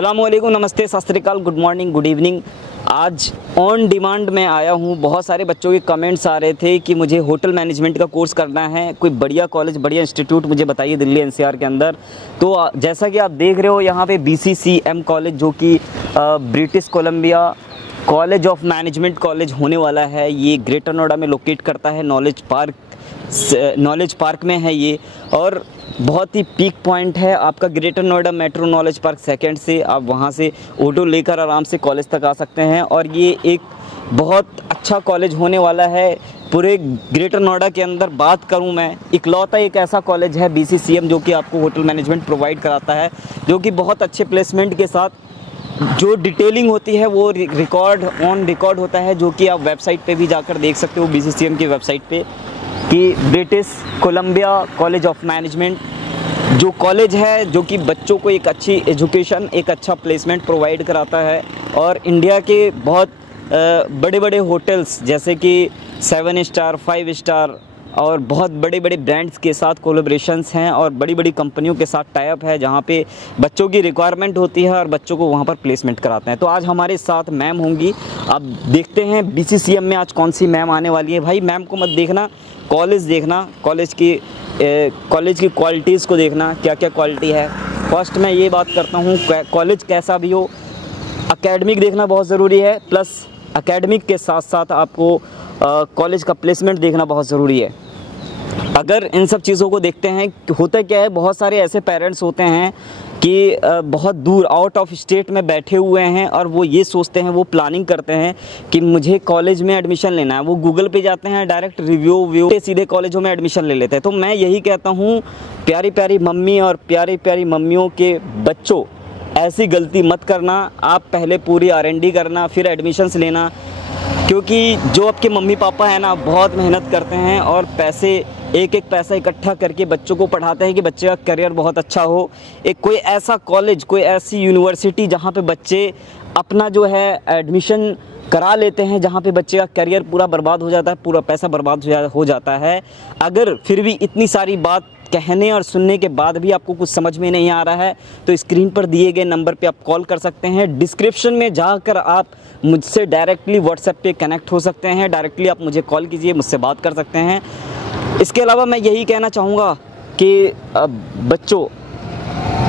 अस्सलामुअलैकुम, नमस्ते, सत श्री अकाल, गुड मॉर्निंग, गुड इवनिंग। आज ऑन डिमांड में आया हूँ। बहुत सारे बच्चों के कमेंट्स आ रहे थे कि मुझे होटल मैनेजमेंट का कोर्स करना है, कोई बढ़िया कॉलेज, बढ़िया इंस्टीट्यूट मुझे बताइए दिल्ली एनसीआर के अंदर। तो जैसा कि आप देख रहे हो यहाँ पे BCCM कॉलेज, जो कि British Columbia college of management college होने वाला है। ये ग्रेटर नोएडा में लोकेट करता है, नॉलेज पार्क में है ये, और बहुत ही पीक पॉइंट है आपका greater Noida metro knowledge park second से। आप वहाँ से ऑटो लेकर आराम से कॉलेज तक आ सकते हैं, और ये एक बहुत अच्छा कॉलेज होने वाला है पूरे ग्रेटर नोएडा के अंदर। बात करूं मैं, इकलौता एक ऐसा कॉलेज है BCCM जो कि आपको होटल मैनेजमेंट प्रोवाइड कराता है, जो कि बहुत अच्छे प्लेसमेंट के साथ जो डिटेलिंग होती है वो ऑन रिकॉर्ड होता है, जो कि आप वेबसाइट पे भी जाकर देख सकते हो, BCCM की वेबसाइट पे, कि British Columbia college of management जो कॉलेज है, जो कि बच्चों को एक अच्छी एजुकेशन, एक अच्छा प्लेसमेंट प्रोवाइड कराता है। और इंडिया के बहुत बड़े बड़े होटल्स जैसे कि 7 स्टार, 5 स्टार और बहुत बड़े बड़े ब्रांड्स के साथ कोलैबोरेशंस हैं, और बड़ी बड़ी कंपनियों के साथ टाई अप है, जहाँ पे बच्चों की रिक्वायरमेंट होती है और बच्चों को वहाँ पर प्लेसमेंट कराते हैं। तो आज हमारे साथ मैम होंगी। अब देखते हैं BCCM में आज कौन सी मैम आने वाली है। भाई, मैम को मत देखना, कॉलेज देखना, कॉलेज की क्वालिटीज़ को देखना, क्या क्या क्वालिटी है। फर्स्ट मैं ये बात करता हूँ, कॉलेज कैसा भी हो, एकेडमिक देखना बहुत ज़रूरी है, प्लस एकेडमिक के साथ साथ आपको कॉलेज का प्लेसमेंट देखना बहुत ज़रूरी है। अगर इन सब चीज़ों को देखते हैं, होता क्या है, बहुत सारे ऐसे पेरेंट्स होते हैं कि बहुत दूर आउट ऑफ स्टेट में बैठे हुए हैं, और वो ये सोचते हैं, वो प्लानिंग करते हैं कि मुझे कॉलेज में एडमिशन लेना है। वो गूगल पे जाते हैं, डायरेक्ट रिव्यू सीधे कॉलेजों में एडमिशन ले लेते हैं। तो मैं यही कहता हूँ, प्यारी प्यारी मम्मी और प्यारी प्यारी मम्मियों के बच्चों, ऐसी गलती मत करना। आप पहले पूरी R&D करना, फिर एडमिशन्स लेना, क्योंकि जो आपके मम्मी पापा हैं ना, बहुत मेहनत करते हैं और एक एक पैसा इकट्ठा करके बच्चों को पढ़ाते हैं कि बच्चे का करियर बहुत अच्छा हो। एक कोई ऐसा कॉलेज, कोई ऐसी यूनिवर्सिटी जहाँ पे बच्चे अपना जो है एडमिशन करा लेते हैं, जहाँ पे बच्चे का करियर पूरा बर्बाद हो जाता है, पूरा पैसा बर्बाद हो जाता है। अगर फिर भी इतनी सारी बात कहने और सुनने के बाद भी आपको कुछ समझ में नहीं आ रहा है, तो स्क्रीन पर दिए गए नंबर पे आप कॉल कर सकते हैं। डिस्क्रिप्शन में जाकर आप मुझसे डायरेक्टली व्हाट्सएप पे कनेक्ट हो सकते हैं, डायरेक्टली आप मुझे कॉल कीजिए, मुझसे बात कर सकते हैं। इसके अलावा मैं यही कहना चाहूँगा कि बच्चों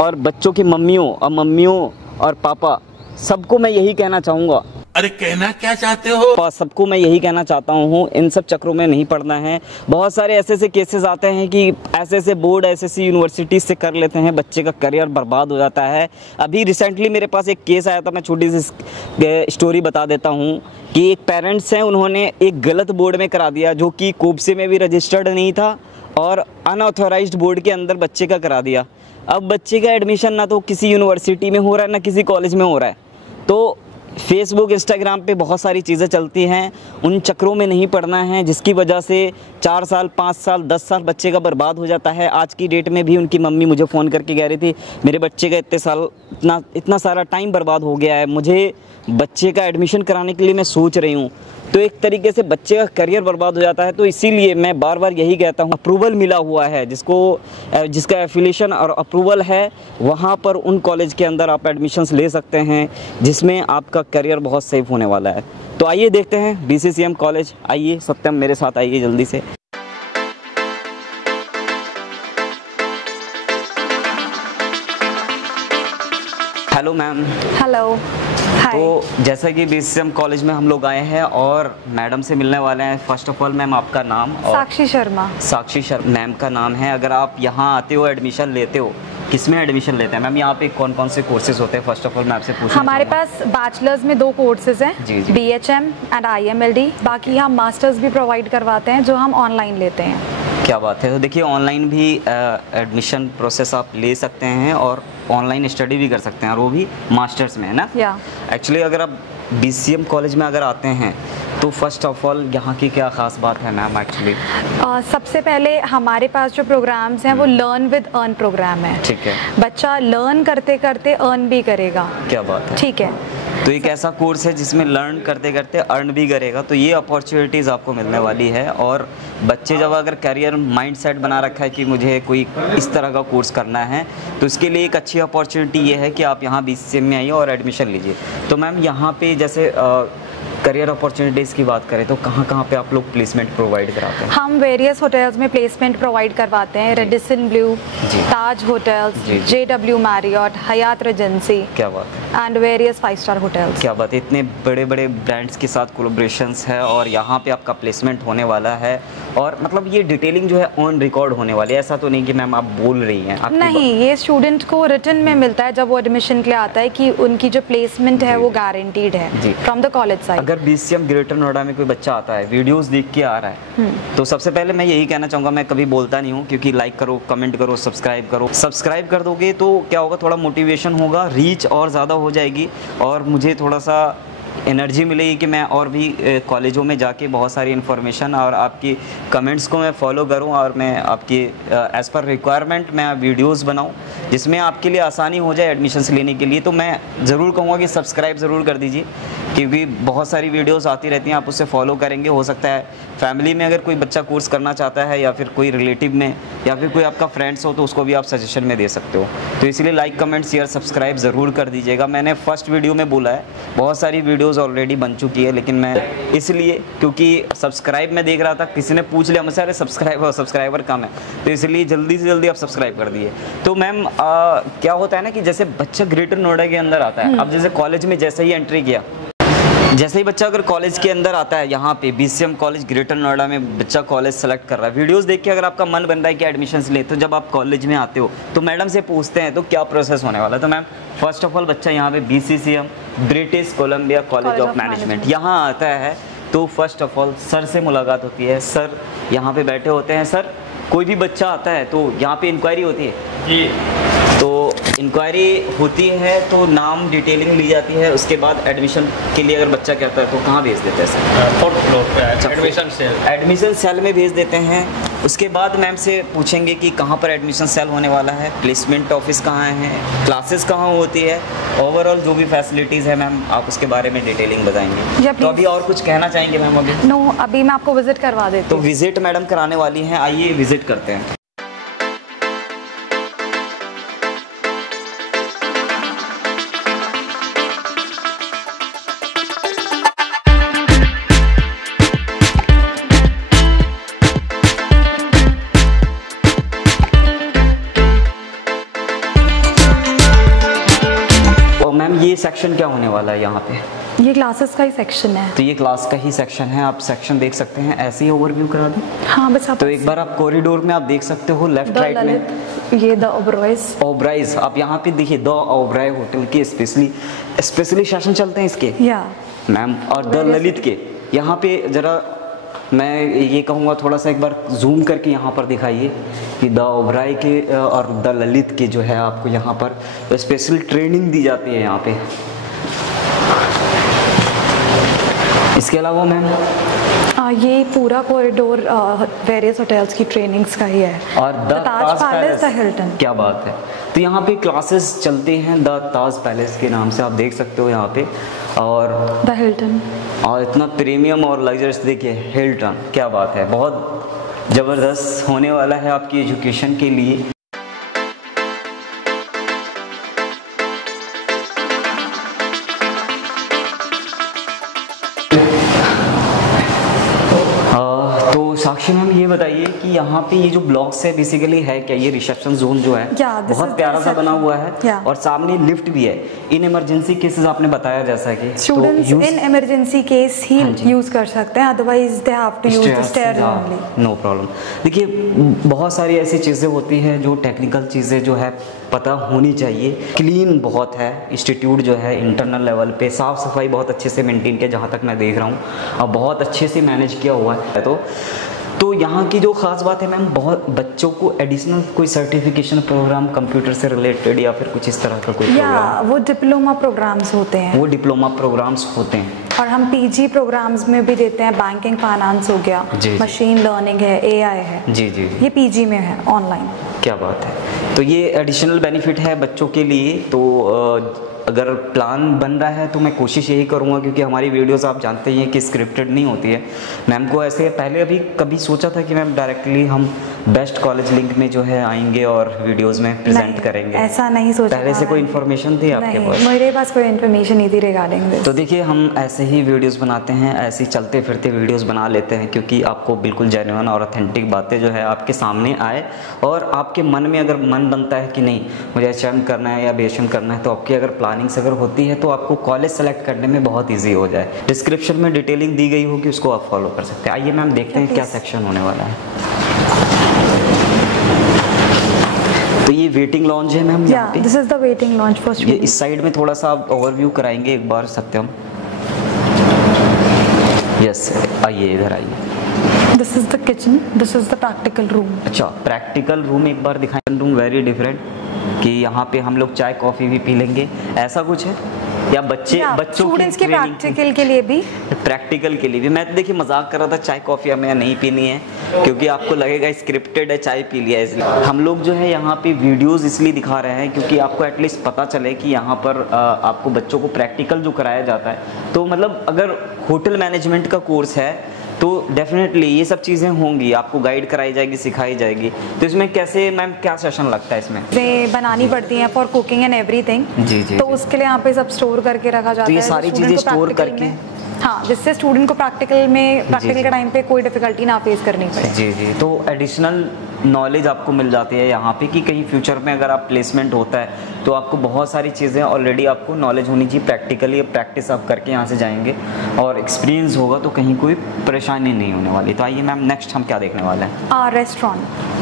और बच्चों की मम्मियों और पापा, सबको मैं यही कहना चाहूँगा, अरे कहना क्या चाहते हो? सबको मैं यही कहना चाहता हूँ, इन सब चक्रों में नहीं पड़ना है। बहुत सारे ऐसे केसेस आते हैं कि ऐसे बोर्ड, ऐसे यूनिवर्सिटीज़ से कर लेते हैं, बच्चे का करियर बर्बाद हो जाता है। अभी रिसेंटली मेरे पास एक केस आया था, मैं छोटी सी स्टोरी बता देता हूँ कि एक पेरेंट्स हैं, उन्होंने एक गलत बोर्ड में करा दिया, जो कि कोबसे में भी रजिस्टर्ड नहीं था, और अनऑथोराइज्ड बोर्ड के अंदर बच्चे का करा दिया। अब बच्चे का एडमिशन ना तो किसी यूनिवर्सिटी में हो रहा है, ना किसी कॉलेज में हो रहा है। तो फेसबुक, इंस्टाग्राम पे बहुत सारी चीज़ें चलती हैं, उन चक्रों में नहीं पड़ना है, जिसकी वजह से 4 साल, 5 साल, 10 साल बच्चे का बर्बाद हो जाता है। आज की डेट में भी उनकी मम्मी मुझे फ़ोन करके कह रही थी, मेरे बच्चे का इतना सारा टाइम बर्बाद हो गया है, मुझे बच्चे का एडमिशन कराने के लिए मैं सोच रही हूँ। तो एक तरीके से बच्चे का करियर बर्बाद हो जाता है। तो इसीलिए मैं बार बार यही कहता हूँ, अप्रूवल मिला हुआ है, जिसका एफिलिएशन और अप्रूवल है, वहाँ पर उन कॉलेज के अंदर आप एडमिशन्स ले सकते हैं, जिसमें आपका करियर बहुत सेफ होने वाला है। तो आइए देखते हैं BCCM कॉलेज। आइए सत्यम, मेरे साथ आइए जल्दी से। Hello ma'am. हेलो, हाय। तो जैसा कि BCCM कॉलेज में हम लोग आए हैं और मैडम से मिलने वाले हैं। फर्स्ट ऑफ ऑल मैम, आपका नाम? और साक्षी शर्मा। साक्षी शर्मा मैम का नाम है। अगर आप यहाँ आते हो, एडमिशन लेते हो, किस में एडमिशन लेते हैं मैम? यहाँ पे कौन कौन से कोर्सेज होते हैं? फर्स्ट ऑफ ऑल मैं आपसे पूछूं। हमारे पास बैचलर्स में 2 कोर्सेज हैं, जी जी। BHM and IMLD। बाकी हम मास्टर्स भी प्रोवाइड करवाते हैं, जो हम ऑनलाइन लेते हैं। क्या बात है। तो देखिए, ऑनलाइन भी एडमिशन प्रोसेस आप ले सकते हैं और ऑनलाइन स्टडी भी कर सकते हैं, और वो भी मास्टर्स में, है ना? या एक्चुअली अगर आप BCCM कॉलेज में अगर आते हैं, तो फर्स्ट ऑफ ऑल यहाँ की क्या ख़ास बात है मैम? एक्चुअली सबसे पहले हमारे पास जो प्रोग्राम्स हैं वो लर्न विद अर्न प्रोग्राम है। ठीक है। बच्चा लर्न करते करते अर्न भी करेगा। क्या बात है। ठीक है। तो एक ऐसा कोर्स है जिसमें लर्न करते करते अर्न भी करेगा, तो ये अपॉर्चुनिटीज़ आपको मिलने वाली है। और बच्चे जब अगर करियर माइंडसेट बना रखा है कि मुझे कोई इस तरह का कोर्स करना है, तो इसके लिए एक अच्छी अपॉर्चुनिटी ये है कि आप यहाँ BCM में आइए और एडमिशन लीजिए। तो मैम यहाँ पे जैसे करियर अपॉर्चुनिटीज़ की बात करें तो कहाँ कहाँ पे आप लोग प्लेसमेंट प्रोवाइड कराते हैं? हम वेरियस होटल्स में प्लेसमेंट प्रोवाइड करवाते हैं। रेडिसन ब्लू, ताज होटल्स, JW मैरियट, हयात रेजेंसी। क्या बात है। And various 5 star hotels. क्या बात है, इतने बड़े बड़े ब्रांड्स के साथ कोलैबोरेशंस है और यहाँ पे आपका प्लेसमेंट होने वाला है। और मतलब ये डिटेलिंग जो है ऑन रिकॉर्ड होने वाली है, ऐसा तो नहीं कि मैम आप बोल रही हैं? नहीं, ये स्टूडेंट को रिटन में मिलता है जब वो एडमिशन के लिए आता है कि उनकी जो प्लेसमेंट है वो गारंटीड है फ्रॉम द कॉलेज साइड। अगर BCM ग्रेटर नोएडा में कोई बच्चा आता है, वीडियोस देख के आ रहा है, तो सबसे पहले मैं यही कहना चाहूँगा, मैं कभी बोलता नहीं हूँ क्योंकि लाइक करो, कमेंट करो, सब्सक्राइब करो। सब्सक्राइब कर दोगे तो क्या होगा, थोड़ा मोटिवेशन होगा, रीच और ज़्यादा हो जाएगी और मुझे थोड़ा सा एनर्जी मिलेगी कि मैं और भी कॉलेजों में जाके बहुत सारी इन्फॉर्मेशन और आपकी कमेंट्स को मैं फॉलो करूं और मैं आपकी एज़ पर रिक्वायरमेंट मैं वीडियोस बनाऊं जिसमें आपके लिए आसानी हो जाए एडमिशन्स लेने के लिए। तो मैं ज़रूर कहूँगा कि सब्सक्राइब ज़रूर कर दीजिए क्योंकि बहुत सारी वीडियोस आती रहती हैं, आप उससे फॉलो करेंगे। हो सकता है फैमिली में अगर कोई बच्चा कोर्स करना चाहता है या फिर कोई रिलेटिव में या फिर कोई आपका फ्रेंड्स हो तो उसको भी आप सजेशन में दे सकते हो। तो इसलिए लाइक, कमेंट, शेयर, सब्सक्राइब ज़रूर कर दीजिएगा। मैंने फर्स्ट वीडियो में बोला है, बहुत सारी वीडियोज़ ऑलरेडी बन चुकी है, लेकिन मैं इसलिए क्योंकि सब्सक्राइब में देख रहा था, किसी ने पूछ लिया मुझसे, अरे सब्सक्राइबर कम है, तो इसलिए जल्दी से जल्दी आप सब्सक्राइब कर दिए। तो मैम क्या होता है ना कि जैसे बच्चा ग्रेटर नोएडा के अंदर आता है, अब जैसे कॉलेज में जैसे ही एंट्री किया, जैसे ही बच्चा अगर कॉलेज के अंदर आता है, यहाँ पे BCM कॉलेज ग्रेटर नोएडा में बच्चा कॉलेज सेलेक्ट कर रहा है, वीडियोस देख के अगर आपका मन बन रहा है कि एडमिशन्स ले, तो जब आप कॉलेज में आते हो तो मैडम से पूछते हैं तो क्या प्रोसेस होने वाला है? तो मैम फर्स्ट ऑफ ऑल बच्चा यहाँ पे BCCM British Columbia college of management यहाँ आता है तो फर्स्ट ऑफ ऑल सर से मुलाकात होती है। सर यहाँ पे बैठे होते हैं। सर कोई भी बच्चा आता है तो यहाँ पे इंक्वायरी होती है जी, तो इंक्वायरी होती है तो नाम डिटेलिंग ली जाती है। उसके बाद एडमिशन के लिए अगर बच्चा कहता है तो कहाँ भेज देते हैं सर? 4th फ्लोर पे एडमिशन सेल में भेज देते हैं। उसके बाद मैम से पूछेंगे कि कहाँ पर एडमिशन सेल होने वाला है, प्लेसमेंट ऑफिस कहाँ है, क्लासेस कहाँ होती है, ओवरऑल जो भी फैसिलिटीज़ है मैम आप उसके बारे में डिटेलिंग बताएंगे। तो अभी और कुछ कहना चाहेंगे मैम? अभी नो, अभी मैं आपको विजिट करवा देती हूँ। तो विजिट मैडम कराने वाली हैं, आइए विजिट करते हैं। मैम ये सेक्शन क्या होने वाला है यहाँ पे? ये क्लासेस का ही सेक्शन है। तो ये क्लास का ही सेक्शन है, आप सेक्शन देख सकते हैं। ऐसे ही ओवरव्यू करा दूं? हाँ बस आप तो एक बार आप कॉरिडोर में आप देख सकते हो लेफ्ट राइट में ये द ओबराइज आप यहाँ पे देखिए, द ओबराय होटल के स्पेशली सेशन चलते हैं इसके मैम, और द ललित के यहाँ पे जरा मैं ये कहूँगा थोड़ा सा एक बार जूम करके यहाँ पर दिखाइए कि द ओबराय के और द ललित के जो है आपको यहाँ पर स्पेशल ट्रेनिंग दी जाती है यहाँ पे। इसके अलावा मैम ये पूरा कॉरिडोर वेरियस होटल्स की ट्रेनिंग्स का ही है और the Taj palace, the Hilton. क्या बात है। तो यहाँ पे क्लासेस चलते हैं द ताज पैलेस के नाम से, आप देख सकते हो यहाँ पे, और द हिल्टन, और इतना प्रीमियम और लग्जरियस देखिए हिल्टन, क्या बात है। बहुत ज़बरदस्त होने वाला है आपकी एजुकेशन के लिए। साक्षी मैम ये बताइए कि यहाँ पे ये जो ब्लॉक्स है बेसिकली है क्या, ये रिसेप्शन जोन जो है बहुत प्यारा सा बना हुआ है और सामने लिफ्ट भी है। इन इमरजेंसी केसेस आपने बताया जैसा कि स्टूडेंट्स इन इमरजेंसी केस ही यूज कर सकते हैं, otherwise they have to use the stairs only. No problem. देखिए बहुत सारी ऐसी चीज़ें होती हैं जो टेक्निकल चीज़ें जो है पता होनी चाहिए। क्लीन बहुत है इंस्टीट्यूट जो है, इंटरनल लेवल पे साफ़ सफाई बहुत अच्छे से मेंटेन किया जहाँ तक मैं देख रहा हूँ, और बहुत अच्छे से मैनेज किया हुआ है। तो यहाँ की जो ख़ास बात है मैम, बहुत बच्चों को एडिशनल कोई सर्टिफिकेशन प्रोग्राम कंप्यूटर से रिलेटेड या फिर कुछ इस तरह का कोई प्रोग्राम, वो डिप्लोमा प्रोग्राम्स होते हैं, वो डिप्लोमा प्रोग्राम्स होते हैं। और हम पीजी प्रोग्राम्स में भी देते हैं, बैंकिंग फाइनेंस हो गया, मशीन लर्निंग है, एआई है, जी जी ये पीजी में है ऑनलाइन। क्या बात है। तो ये एडिशनल बेनिफिट है बच्चों के लिए। तो अगर प्लान बन रहा है तो मैं कोशिश यही करूँगा, क्योंकि हमारी वीडियोस आप जानते ही हैं कि स्क्रिप्टेड नहीं होती है। मैम को ऐसे पहले अभी कभी सोचा था कि मैम डायरेक्टली हम बेस्ट कॉलेज लिंक में जो है आएंगे और वीडियोस में प्रेजेंट करेंगे? ऐसा नहीं सोचा। पहले से कोई इन्फॉर्मेशन थी आपके पास? मेरे पास कोई इन्फॉर्मेशन नहीं थी रिगार्डिंग दिस। तो देखिए, हम ऐसे ही वीडियोस बनाते हैं, ऐसे ही चलते फिरते वीडियोस बना लेते हैं, क्योंकि आपको बिल्कुल जेन्युइन और ऑथेंटिक बातें जो है आपके सामने आए, और आपके मन में अगर मन बनता है कि नहीं मुझे HM करना है या BHM करना है, तो आपकी अगर प्लानिंग्स अगर होती है तो आपको कॉलेज सेलेक्ट करने में बहुत ईजी हो जाए। डिस्क्रिप्शन में डिटेलिंग दी गई होगी, उसको आप फॉलो कर सकते हैं। आइए मैम देखते हैं क्या सेक्शन होने वाला है। तो ये वेटिंग लॉन्च है ma'am? This is the waiting launch for ये इस साइड में थोड़ा सा आप ओवरव्यू कराएंगे एक बार सत्यम? यस, आइए इधर आइए। This is the kitchen, this is the practical room. अच्छा, प्रैक्टिकल रूम एक बार दिखाएं। रूम वेरी डिफरेंट, कि यहाँ पे हम लोग चाय कॉफ़ी भी पी लेंगे, ऐसा कुछ है? या बच्चों स्टूडेंट्स के प्रैक्टिकल के लिए भी? प्रैक्टिकल के लिए भी। मैं तो देखिए मजाक कर रहा था, चाय कॉफ़ी हमें नहीं पीनी है, क्योंकि आपको लगेगा स्क्रिप्टेड है, चाय पी लिया, इसलिए हम लोग जो है यहाँ पे वीडियोस इसलिए दिखा रहे हैं क्योंकि आपको एटलीस्ट पता चले कि यहाँ पर आपको बच्चों को प्रैक्टिकल जो कराया जाता है। तो मतलब अगर होटल मैनेजमेंट का कोर्स है तो डेफिनेटली ये सब चीज़ें होंगी, आपको गाइड कराई जाएगी, सिखाई जाएगी। तो इसमें कैसे मैम क्या सेशन लगता है इसमें? बनानी पड़ती हैं फॉर कुकिंग एंड एवरीथिंग। जी जी। तो उसके लिए यहाँ पे सब स्टोर करके रखा जाता है। तो ये सारी चीज़ें स्टोर करके, हाँ, जिससे स्टूडेंट को प्रैक्टिकल के टाइम पे कोई डिफिकल्टी ना फेस करनी पड़े। जी जी। तो एडिशनल नॉलेज आपको मिल जाती है यहाँ पे कि कहीं फ्यूचर में अगर आप प्लेसमेंट होता है तो आपको बहुत सारी चीज़ें ऑलरेडी आपको नॉलेज होनी चाहिए। प्रैक्टिकली प्रैक्टिस आप करके यहाँ से जाएंगे और एक्सपीरियंस होगा तो कहीं कोई परेशानी नहीं होने वाली। तो आइए मैम नेक्स्ट हम क्या देखने वाले हैं? Restaurant.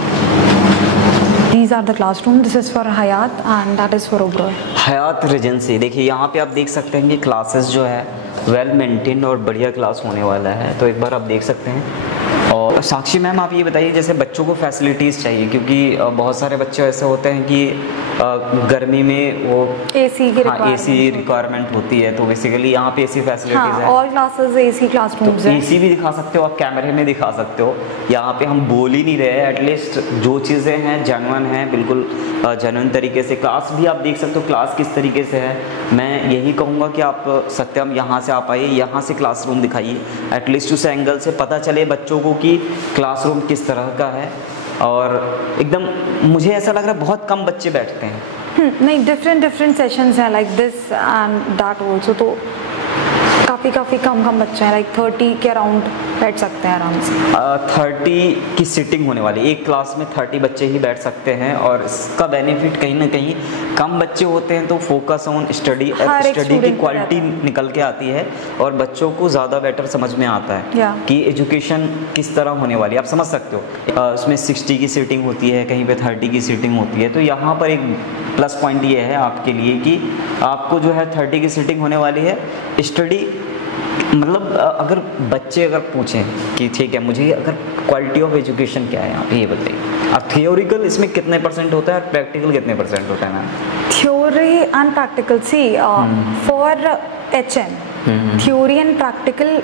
These are the classroom. This is for Hayat and that is for Oberoi. Hyatt regency. देखिए यहाँ पे आप देख सकते हैं कि क्लासेस जो है वेल मेंटेन्ड और बढ़िया क्लास होने वाला है, तो एक बार आप देख सकते हैं। और साक्षी मैम आप ये बताइए, जैसे बच्चों को फैसिलिटीज़ चाहिए, क्योंकि बहुत सारे बच्चे ऐसे होते हैं कि गर्मी में वो AC की रिक्वायरमेंट होती है, तो बेसिकली यहाँ पे AC फैसिलिटीज़ है। ऑल क्लासेस AC क्लासरूम्स हैं। AC भी दिखा सकते हो आप, कैमरे में दिखा सकते हो। यहाँ पे हम बोल ही नहीं रहे, एटलीस्ट जो चीज़ें हैं जेन्युइन हैं, बिल्कुल जेन्युइन तरीके से। क्लास भी आप देख सकते हो क्लास किस तरीके से है। मैं यही कहूँगा कि आप सत्यम यहाँ से आप आइए, यहाँ से क्लासरूम दिखाइए, एटलीस्ट उस एंगल से पता चले बच्चों को कि क्लासरूम किस तरह का है। और एकदम मुझे ऐसा लग रहा है बहुत कम बच्चे बैठते हैं। नहीं, डिफरेंट सेशंस हैं like this and that also, तो काफ़ी कम बच्चे हैं, लाइक 30 के अराउंड बैठ सकते हैं आराम से। 30 की सीटिंग होने वाली, एक क्लास में 30 बच्चे ही बैठ सकते हैं। और इसका बेनिफिट कहीं ना कहीं कम बच्चे होते हैं तो फोकस ऑन स्टडी की क्वालिटी निकल के आती है और बच्चों को ज़्यादा बेटर समझ में आता है कि एजुकेशन किस तरह होने वाली है। आप समझ सकते हो उसमें 60 की सीटिंग होती है, कहीं पे 30 की सीटिंग होती है। तो यहाँ पर एक प्लस पॉइंट ये है आपके लिए कि आपको जो है 30 की सीटिंग होने वाली है। स्टडी मतलब अगर बच्चे अगर पूछें कि ठीक है मुझे अगर क्वालिटी ऑफ एजुकेशन क्या है यहाँ पे, ये बताइए अब थियोरिकल इसमें कितने % होता है और प्रैक्टिकल कितने % होता है ma'am? Theory and practical, see for HM theory and practical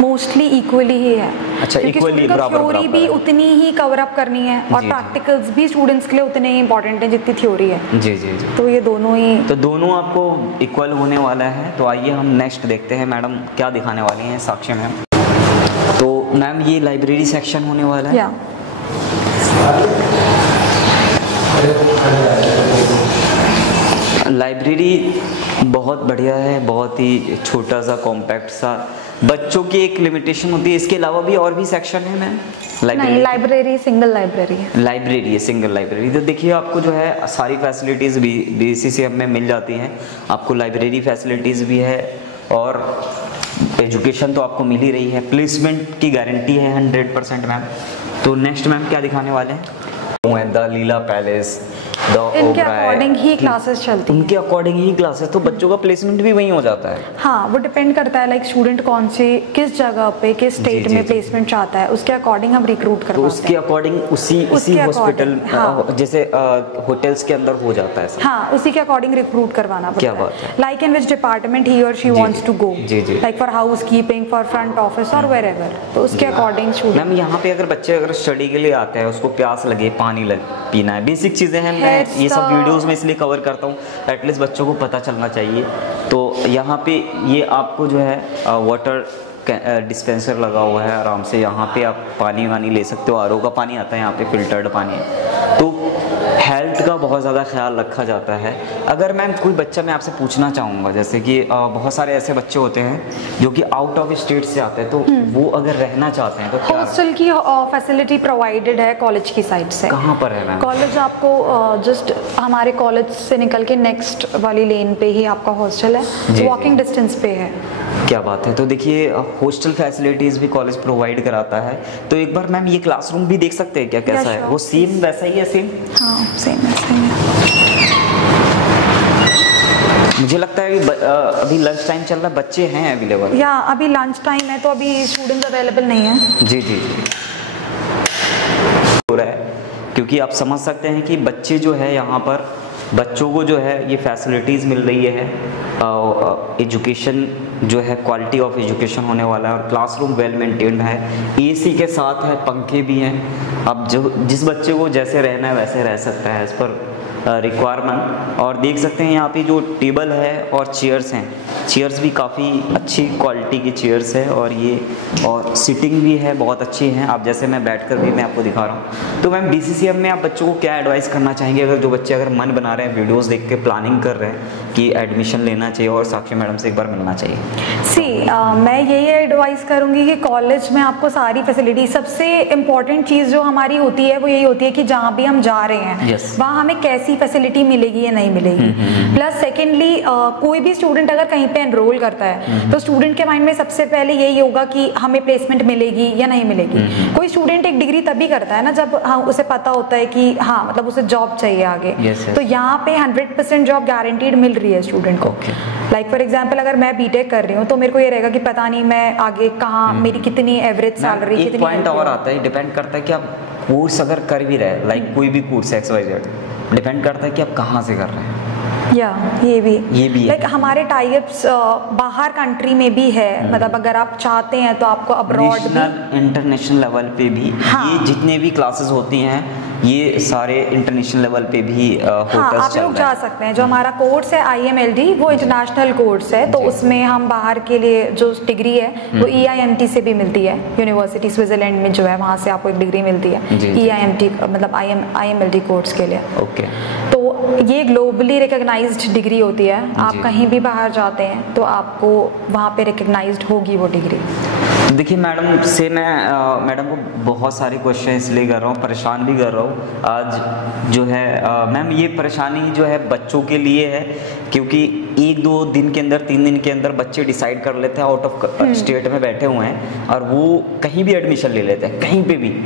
mostly equally ही है। अच्छा, इक्वली बराबर। थ्योरी भी उतनी ही कवर अप करनी है और प्रैक्टिकल्स भी स्टूडेंट्स के लिए उतने ही इंपॉर्टेंट है जितनी थ्योरी है। जी जी जी। तो ये दोनों ही, तो दोनों आपको इक्वल होने वाला है। तो आइए हम नेक्स्ट देखते हैं मैडम क्या दिखाने वाली हैं साक्षी मैम। तो मैम ये लाइब्रेरी सेक्शन होने वाला है। लाइब्रेरी बहुत बढ़िया है, बहुत ही छोटा सा कॉम्पैक्ट सा। बच्चों की एक लिमिटेशन होती है, इसके अलावा भी और भी सेक्शन है मैम? लाइब्रेरी सिंगल लाइब्रेरी है। लाइब्रेरी है, सिंगल लाइब्रेरी। तो देखिए आपको जो है सारी फैसिलिटीज़ भी BCCM में मिल जाती हैं। आपको लाइब्रेरी फैसिलिटीज़ भी है और एजुकेशन तो आपको मिल ही रही है। प्लेसमेंट की गारंटी है 100% मैम। तो नेक्स्ट मैम क्या दिखाने वाले हैं? द लीला पैलेस, इनके अकॉर्डिंग ही क्लासेस चलती हैं। उनके अकॉर्डिंग ही क्लासेस, तो बच्चों का प्लेसमेंट भी वहीं हो जाता है। हाँ, वो डिपेंड करता है लाइक स्टूडेंट कौन से किस जगह पे किस स्टेट में प्लेसमेंट चाहता है, उसके अकॉर्डिंग हम रिक्रूट करवाते हैं। तो उसके अकॉर्डिंग उसी हॉस्पिटल, जैसे होटल्स के अंदर हो जाता है। हाँ, उसी के अकॉर्डिंग रिक्रूट करवाना पड़ता है। क्या बात है। Like in which department he और she wants to go, like for house keeping, for front office और वेरेवर, तो उसके अकॉर्डिंग। मैम यहाँ पे अगर बच्चे अगर स्टडी के लिए आते हैं, उसको प्यास लगे, पानी पीना है, बेसिक चीजें हैं, ये सब वीडियोस में इसलिए कवर करता हूँ, एटलीस्ट बच्चों को पता चलना चाहिए। तो यहाँ पे ये आपको जो है वाटर डिस्पेंसर लगा हुआ है, आराम से यहाँ पे आप पानी वानी ले सकते हो, आरओ का पानी आता है यहाँ पे, फिल्टर्ड पानी है। तो हेल्थ का बहुत ज़्यादा ख्याल रखा जाता है। अगर मैम कोई बच्चा, मैं आपसे पूछना चाहूँगा, जैसे कि बहुत सारे ऐसे बच्चे होते हैं जो कि आउट ऑफ स्टेट से आते हैं, तो वो अगर रहना चाहते हैं तो क्या हॉस्टल की फैसिलिटी प्रोवाइडेड है कॉलेज की साइड से। कहाँ पर है मैम? कॉलेज आपको जस्ट हमारे कॉलेज से निकल के नेक्स्ट वाली लेन पे ही आपका हॉस्टल है, वॉकिंग डिस्टेंस पे है। क्या बात है। तो देखिए हॉस्टल फैसिलिटीज़ भी कॉलेज प्रोवाइड कराता है। तो एक बार मैम ये क्लासरूम भी देख सकते हैं क्या, कैसा है? वो सेम वैसा ही है? सेम, हाँ सेम वैसा ही है। मुझे लगता है कि अभी लंच टाइम चल रहा है, बच्चे हैं अवेलेबल? या अभी लंच टाइम है तो अभी स्टूडेंट्स अवेलेबल नहीं है। जी जी हो रहा है, क्योंकि आप समझ सकते हैं कि बच्चे जो है यहाँ पर, बच्चों को जो है ये फैसिलिटीज़ मिल रही है, एजुकेशन जो है, क्वालिटी ऑफ एजुकेशन होने वाला है, और क्लासरूम वेल मेंटेन्ड है, एसी के साथ है, पंखे भी हैं। अब जो जिस बच्चे को जैसे रहना है वैसे रह सकता है एज पर रिक्वायरमेंट। और देख सकते हैं यहाँ पे जो टेबल है और चेयर्स हैं, चेयर्स भी काफ़ी अच्छी क्वालिटी की चेयर्स है, और सीटिंग भी है, बहुत अच्छी हैं। आप जैसे मैं बैठकर भी मैं आपको दिखा रहा हूँ। तो मैम BCCM में आप बच्चों को क्या एडवाइस करना चाहेंगे, अगर जो बच्चे अगर मन बना रहे हैं, वीडियोस देख के प्लानिंग कर रहे हैं कि एडमिशन लेना चाहिए और साक्षी मैडम से एक बार मिलना चाहिए? मैं यही एडवाइस करूँगी कि कॉलेज में आपको सारी फैसिलिटी, सबसे इम्पॉर्टेंट चीज़ जो हमारी होती है वो यही होती है कि जहाँ भी हम जा रहे हैं वहाँ हमें कैसी फैसिलिटी मिलेगी या नहीं मिलेगी। प्लस सेकेंडली कोई भी स्टूडेंट अगर कहीं पे एनरोल करता है तो स्टूडेंट के माइंड में सबसे पहले यही होगा कि हमें प्लेसमेंट मिलेगी या नहीं मिलेगी। कोई स्टूडेंट एक डिग्री तभी करता है ना जब उसे पता होता है कि हाँ मतलब उसे जॉब चाहिए आगे। तो यहाँ पे 100% जॉब गारंटीड मिल रही है स्टूडेंट को। लाइक फॉर एग्जाम्पल अगर मैं बीटेक कर रही हूँ तो मेरे को ये रहेगा कि पता नहीं मैं आगे कहाँ, मेरी कितनी एवरेज सैलरी, कितनी। पॉइंट और आता है, डिपेंड करता है कि आप कोर्स अगर कर भी रहे, लाइक कोई भी कोर्स XYZ, डिपेंड करता है कि आप कहाँ से कर रहे हैं। या ये भी लाइक हमारे टाइप्स बाहर कंट्री में भी है, मतलब अगर आप चाहते हैं तो आपको अब्रॉड भी, इंटरनेशनल लेवल पे भी ये जितने भी क्लासेस होती हैं ये सारे इंटरनेशनल लेवल पे भी होटल्स आप लोग जा सकते हैं। जो हमारा कोर्स है IMLD वो इंटरनेशनल कोर्स है, तो उसमें हम बाहर के लिए जो डिग्री है वो EIMT से भी मिलती है, यूनिवर्सिटी स्विट्जरलैंड में जो है वहाँ से आपको एक डिग्री मिलती है EIMT मतलब IMLD कोर्स के लिए। ओके, तो ये ग्लोबली रिकॉग्नाइज्ड डिग्री होती है। आप कहीं भी बाहर जाते हैं तो आपको वहाँ पे रिकॉग्नाइज्ड होगी वो डिग्री। देखिए मैडम से मैं मैडम को बहुत सारे क्वेश्चन इसलिए कर रहा हूँ, परेशान भी कर रहा हूँ आज जो है। मैम ये परेशानी जो है बच्चों के लिए है, क्योंकि 1-2 दिन के अंदर 3 दिन के अंदर बच्चे डिसाइड कर लेते हैं, आउट ऑफ स्टेट में बैठे हुए हैं और वो कहीं भी एडमिशन ले लेते हैं, कहीं पे भी।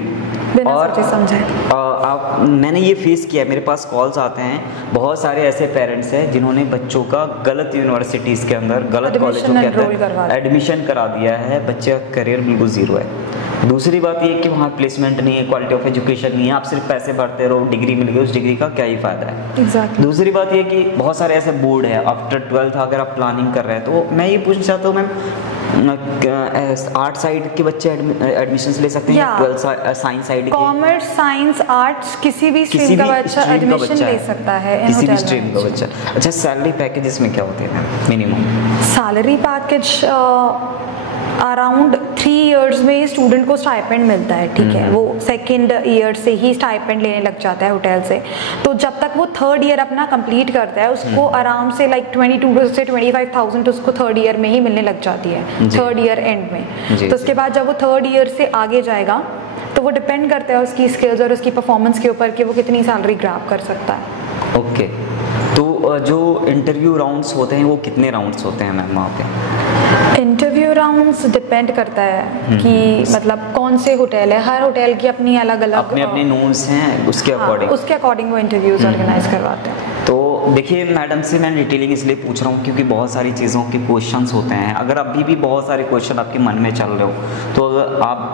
और मैंने ये फेस किया, मेरे पास कॉल्स आते हैं, बहुत सारे ऐसे पेरेंट्स हैं जिन्होंने बच्चों का गलत यूनिवर्सिटीज़ के अंदर, गलत कॉलेजों के अंदर एडमिशन करा दिया है, बच्चे का करियर बिल्कुल ज़ीरो है। दूसरी बात ये कि वहाँ प्लेसमेंट नहीं है, क्वालिटी ऑफ एजुकेशन नहीं है, आप सिर्फ पैसे भरते रहो, डिग्री मिल गई, उस डिग्री का क्या ही फ़ायदा है। दूसरी बात ये कि बहुत सारे ऐसे बोर्ड है, आफ्टर 12th अगर आप प्लानिंग कर रहे हैं तो मैं ये पूछना चाहता हूँ मैम, आर्ट साइड के बच्चे एडमिशंस ले सकते हैं, 12th साइंस साइड के, कॉमर्स साइंस आर्ट्स किसी भी स्ट्रीम का बच्चा एडमिशन ले सकता है, किसी भी स्ट्रीम का बच्चा। अच्छा, सैलरी पैकेजेस में क्या होते हैं minimum? Salary package around 3 years में स्टूडेंट को स्टाइपेंड मिलता है, ठीक है। वो 2nd ईयर से ही स्टाइपेंड लेने लग जाता है होटल से, तो जब तक वो 3rd ईयर अपना कंप्लीट करता है उसको आराम से लाइक 22 से 25,000 उसको 3rd ईयर में ही मिलने लग जाती है, 3rd ईयर एंड में। तो उसके बाद जब वो 3rd ईयर से आगे जाएगा तो वो डिपेंड करता है उसकी स्किल्स और उसकी परफॉर्मेंस के ऊपर कि वो कितनी सैलरी ग्रैब कर सकता है। ओके, तो जो इंटरव्यू राउंड्स होते हैं वो कितने राउंड्स होते हैं मैम वहाँ पे? इंटरव्यू राउंड्स डिपेंड करता है कि मतलब कौन से होटल है, हर होटल की अपनी अलग अलग अपने नोट्स हैं, उसके अकॉर्डिंग वो इंटरव्यूज ऑर्गेनाइज करवाते हैं। तो देखिए मैडम से मैं डिटेलिंग इसलिए पूछ रहा हूँ क्योंकि बहुत सारी चीज़ों के क्वेश्चंस होते हैं। अगर अभी भी बहुत सारे क्वेश्चन आपके मन में चल रहे हो तो अगर आप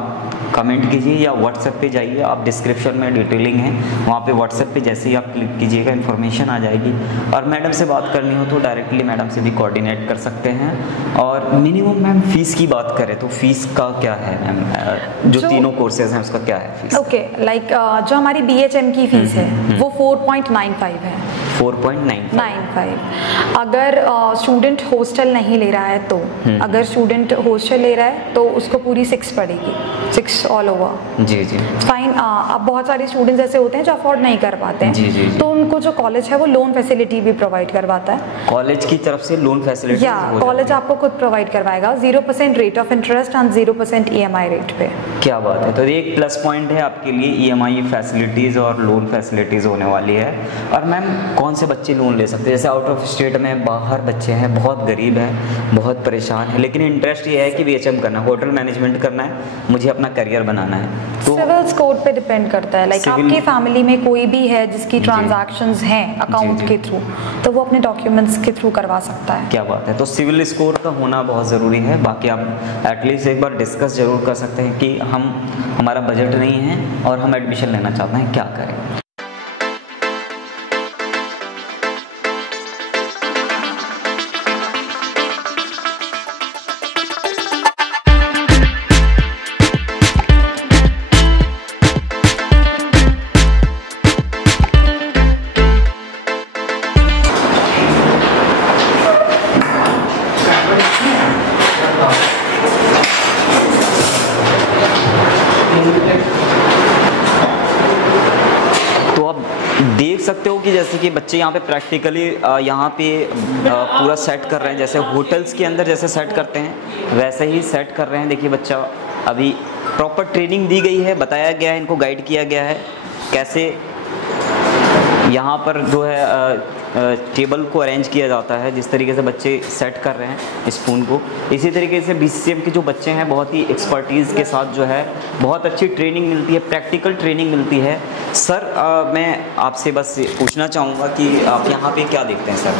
कमेंट कीजिए या व्हाट्सएप पे जाइए, आप डिस्क्रिप्शन में डिटेलिंग है वहाँ पे व्हाट्सएप पे जैसे ही आप क्लिक कीजिएगा इन्फॉर्मेशन आ जाएगी। और मैडम से बात करनी हो तो डायरेक्टली मैडम से भी कोऑर्डिनेट कर सकते हैं। और मिनिमम मैम फीस की बात करें तो फीस का क्या है मैम, जो तीनों कोर्सेज हैं उसका क्या है फीस? ओके, लाइक जो हमारी BHM की फीस है वो 4.95 है। 4.95। अगर स्टूडेंट हॉस्टल नहीं ले रहा है तो अगर स्टूडेंट हॉस्टल ले रहा है तो उसको पूरी 6 पड़ेगी, 6 ऑल ओवर। जी जी फाइन। अब बहुत सारे स्टूडेंट्स ऐसे होते हैं जो अफोर्ड नहीं कर पाते हैं, जी, जी, जी। तो उनको जो कॉलेज है वो लोन फैसिलिटी भी प्रोवाइड करवाता है। कॉलेज की तरफ से लोन फैसिलिटी? या कॉलेज आपको खुद प्रोवाइड करवाएगा 0% rate of interest and 0% EMI rate पे। क्या बात है, तो ये एक प्लस पॉइंट है आपके लिए, EMI फैसिलिटीज़ और लोन फैसिलिटीज़ होने वाली है। और मैम कौन से बच्चे लोन ले सकते हैं? जैसे आउट ऑफ स्टेट में बाहर बच्चे हैं, बहुत गरीब हैं, बहुत परेशान है, लेकिन इंटरेस्ट ये है कि BHM करना है, होटल मैनेजमेंट करना है, मुझे अपना करियर बनाना है। तो सिविल स्कोर पे डिपेंड करता है। लाइक आपकी फैमिली में कोई भी है जिसकी ट्रांजैक्शंस हैं अकाउंट के थ्रू, तो वो अपने डॉक्यूमेंट्स के थ्रू करवा सकता है। क्या बात है, तो सिविल स्कोर का होना बहुत ज़रूरी है। बाकी आप एटलीस्ट एक बार डिस्कस जरूर कर सकते हैं कि हमारा बजट नहीं है और हम एडमिशन लेना चाहते हैं, क्या करें। देख सकते हो कि जैसे कि बच्चे यहाँ पे प्रैक्टिकली यहाँ पे पूरा सेट कर रहे हैं, जैसे होटल्स के अंदर जैसे सेट करते हैं वैसे ही सेट कर रहे हैं। देखिए बच्चा अभी प्रॉपर ट्रेनिंग दी गई है, बताया गया है, इनको गाइड किया गया है कैसे यहाँ पर जो है टेबल को अरेंज किया जाता है। जिस तरीके से बच्चे सेट कर रहे हैं स्पून को, इसी तरीके से BCM के जो बच्चे हैं बहुत ही एक्सपर्टीज़ के साथ जो है बहुत अच्छी ट्रेनिंग मिलती है, प्रैक्टिकल ट्रेनिंग मिलती है। सर मैं आपसे बस पूछना चाहूँगा कि आप यहाँ पे क्या देखते हैं सर?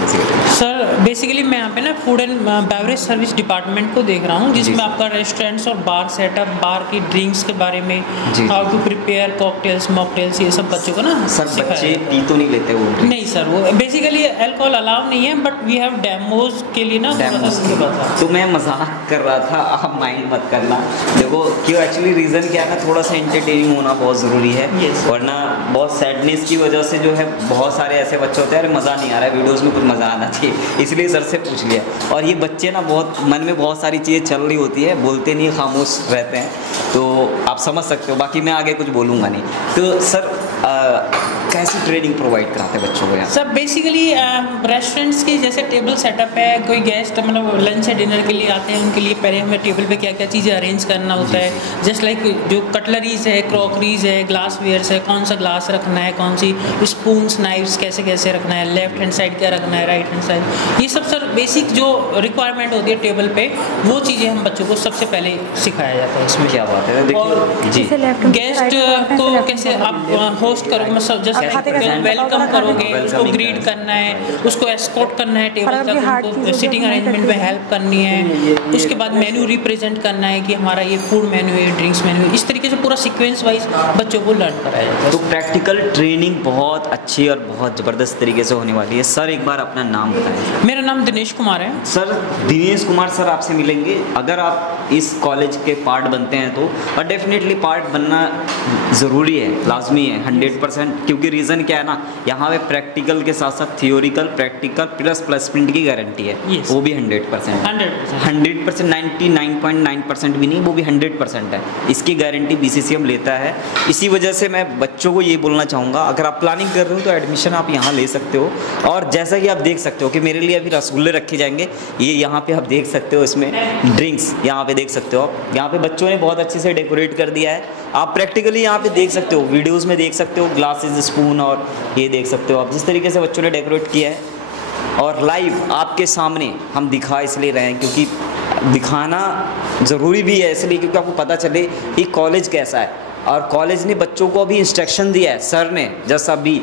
सर बेसिकली मैं यहाँ पे ना food and beverage service department को देख रहा हूँ, जिसमें आपका रेस्टोरेंट्स और बार सेटअप, बार की ड्रिंक्स के बारे में, how to prepare cocktails, mocktails, ये सब बच्चों को ना सर बच्चे पी तो नहीं लेते वो? नहीं सर, वो बेसिकली अल्कोहल अलाउ नहीं है, बट वी हैव डेमोज के लिए ना तो मैं मजाक कर रहा था, आप माइंड मत करना। देखो क्यों, एक्चुअली रीज़न क्या है ना, थोड़ा सा एंटरटेनिंग होना बहुत ज़रूरी है, वरना बहुत सैडनेस की वजह से जो है बहुत सारे ऐसे बच्चे होते हैं अरे मज़ा नहीं आ रहा है, वीडियोज़ में कुछ मज़ा आना चाहिए, इसलिए सर से पूछ लिया। और ये बच्चे ना बहुत मन में बहुत सारी चीज़ें चल रही होती है, बोलते नहीं, खामोश रहते हैं, तो आप समझ सकते हो, बाकी मैं आगे कुछ बोलूँगा नहीं। तो सर कैसी ट्रेनिंग प्रोवाइड कराते हैं बच्चों को यहाँ? सर बेसिकली रेस्टोरेंट्स की जैसे टेबल सेटअप है, कोई गेस्ट मतलब लंच या डिनर के लिए आते हैं, उनके लिए पहले हमें टेबल पे क्या क्या चीज़ें अरेंज करना होता है। जस्ट लाइक जो कटलरीज है, क्रॉकरीज है, ग्लास वेयर्स है, कौन सा ग्लास रखना है, कौन सी स्पून्स, नाइफ्स कैसे कैसे रखना है, लेफ्ट हैंड साइड क्या रखना है, राइट हैंड साइड, ये सब सर बेसिक जो रिक्वायरमेंट होती है टेबल पे, वो चीज़ें हम बच्चों को सबसे पहले सिखाया जाता है इसमें। क्या बात है। और गेस्ट को कैसे आप होस्ट करोगे, मतलब जस्ट वेलकम करोगे, उसको ग्रीट करना है, उसको एस्कॉर्ट करना है टेबल तक, उनको सिटिंग अरेंजमेंट में हेल्प करनी है, उसके बाद मेन्यू रिप्रेजेंट करना है कि हमारा ये फूड मेन्यू है, ड्रिंक्स मेन्यू है, इस तरीके से पूरा सीक्वेंस वाइज बच्चों को लर्न कराया जाता है। तो प्रैक्टिकल ट्रेनिंग बहुत अच्छी और बहुत ज़बरदस्त तरीके से होने वाली है। सर एक बार अपना नाम बताएं। मेरा नाम दिनेश कुमार है। सर दिनेश कुमार सर आपसे मिलेंगे, अगर आप इस कॉलेज के पार्ट बनते हैं तो, और डेफिनेटली पार्ट बनना ज़रूरी है, लाजमी है 100%, क्योंकि रीज़न क्या है ना, यहाँ पे प्रैक्टिकल के साथ साथ थियोरिकल, प्रैक्टिकल प्लस प्लेसमेंट की गारंटी है। वो भी 100%, 99.9% भी नहीं, वो भी 100% है। इसकी गारंटी BCCM लेता है। इसी वजह से मैं बच्चों को ये बोलना चाहूँगा, अगर आप प्लानिंग कर रहे हो तो एडमिशन आप यहाँ ले सकते हो। और जैसा कि आप देख सकते हो कि मेरे लिए अभी रसगुल्ले रखे जाएंगे, ये यहाँ पे आप देख सकते हो, इसमें ड्रिंक्स यहाँ पे देख सकते हो आप, यहाँ पे बच्चों ने बहुत अच्छे से डेकोरेट कर दिया है। आप प्रैक्टिकली यहाँ पे देख सकते हो, वीडियोज़ में देख सकते हो, ग्लासेस, स्पून, और ये देख सकते हो आप जिस तरीके से बच्चों ने डेकोरेट किया है। और लाइव आपके सामने हम दिखा इसलिए रहे हैं क्योंकि दिखाना ज़रूरी भी है, इसलिए क्योंकि आपको पता चले कि कॉलेज कैसा है। और कॉलेज ने बच्चों को अभी इंस्ट्रक्शन दिया है, सर ने जस्ट अभी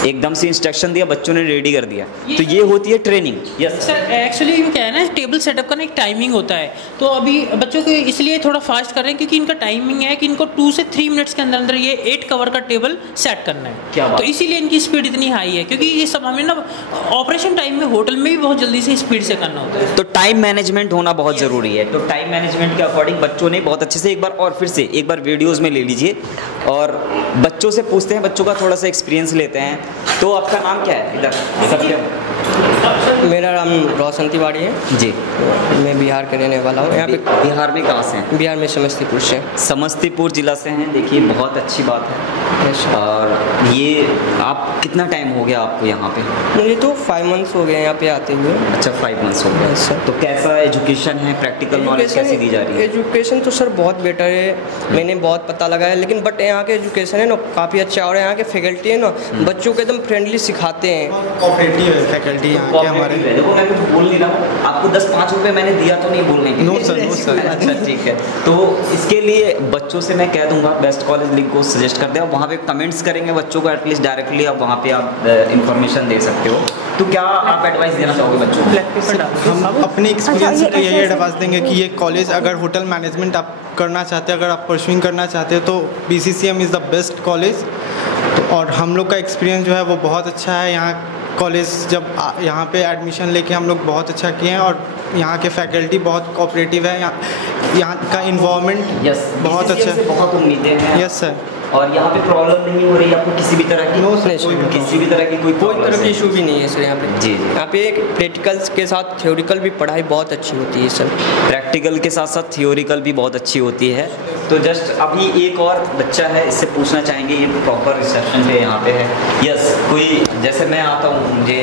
एकदम से इंस्ट्रक्शन दिया, बच्चों ने रेडी कर दिया, तो ये होती है ट्रेनिंग। यस सर, एक्चुअली क्या है ना, टेबल सेटअप का ना एक टाइमिंग होता है, तो अभी बच्चों को इसलिए थोड़ा फास्ट कर रहे हैं क्योंकि इनका टाइमिंग है कि इनको 2 से 3 मिनट्स के अंदर अंदर ये 8 कवर का टेबल सेट करना है। क्या बात? तो इसीलिए इनकी स्पीड इतनी हाई है, क्योंकि ये सब हमें ना ऑपरेशन टाइम में होटल में भी बहुत जल्दी से स्पीड से करना होता है। तो टाइम मैनेजमेंट होना बहुत ज़रूरी है। तो टाइम मैनेजमेंट के अकॉर्डिंग बच्चों ने बहुत अच्छे से एक बार और फिर से एक बार वीडियोस में ले लीजिए और बच्चों से पूछते हैं, बच्चों का थोड़ा सा एक्सपीरियंस लेते हैं। तो आपका नाम क्या है? इधर सत्यम। मेरा नाम रोशन तिवारी है जी। मैं बिहार के रहने वाला हूँ। यहाँ पे बिहार में कहाँ से हैं? बिहार में समस्तीपुर से। समस्तीपुर जिला से हैं। देखिए बहुत अच्छी बात है। और ये आप कितना टाइम हो गया आपको यहाँ पे? मुझे तो 5 मंथ्स हो गए यहाँ पे आते हुए। अच्छा 5 मंथ्स हो गए। सर तो कैसा एजुकेशन है, प्रैक्टिकल नॉलेज कैसी दी जा रही है? एजुकेशन तो सर बहुत बेटर है, मैंने बहुत पता लगाया, लेकिन बट यहाँ के एजुकेशन है ना काफ़ी अच्छा, और यहाँ के फैकल्टी है ना बच्चों को एकदम फ्रेंडली सिखाते हैं। कोऑपरेटिव है फैकल्टी यहाँ के हमारे। देखो मैं कुछ बोल नहीं रहा हूँ, आपको 10-5 रुपये मैंने दिया तो नहीं बोलने के? No sir, no sir. अच्छा ठीक है। तो इसके लिए बच्चों से मैं कह दूंगा बेस्ट कॉलेज लिंक को सजेस्ट कर दें, और वहाँ पे कमेंट्स करेंगे बच्चों को, एटलीस्ट डायरेक्टली आप वहाँ पे आप इन्फॉर्मेशन दे सकते हो। तो क्या आप एडवाइस देना चाहोगे बच्चों को? हम अपने एक्सपीरियंस से यही एडवाइस देंगे कि ये कॉलेज अगर होटल मैनेजमेंट आप करना चाहते हैं, अगर आप परस्यूइंग करना चाहते हो, तो BCCM is the best college. और हम लोग का एक्सपीरियंस जो है वो बहुत अच्छा है। यहाँ कॉलेज जब यहाँ पे एडमिशन लेके हम लोग बहुत अच्छा किए हैं, और यहाँ के फैकल्टी बहुत कोऑपरेटिव है। यहाँ का इन्वायरमेंट बहुत अच्छा है। बहुत उम्मीदें हैं। Yes sir. और यहाँ पे प्रॉब्लम नहीं हो रही आपको किसी भी तरह की? नो सर, किसी भी तरह की कोई तरह की इशू भी नहीं है सर यहाँ पे। जी। यहाँ पे प्रैक्टिकल्स के साथ थ्योरिकल भी पढ़ाई बहुत अच्छी होती है सर। प्रैक्टिकल के साथ साथ थियोरिकल भी बहुत अच्छी होती है। तो जस्ट अभी एक और बच्चा है, इससे पूछना चाहेंगे, ये प्रॉपर रिसेप्शन पे यहाँ पे है। यस, कोई जैसे मैं आता हूँ, मुझे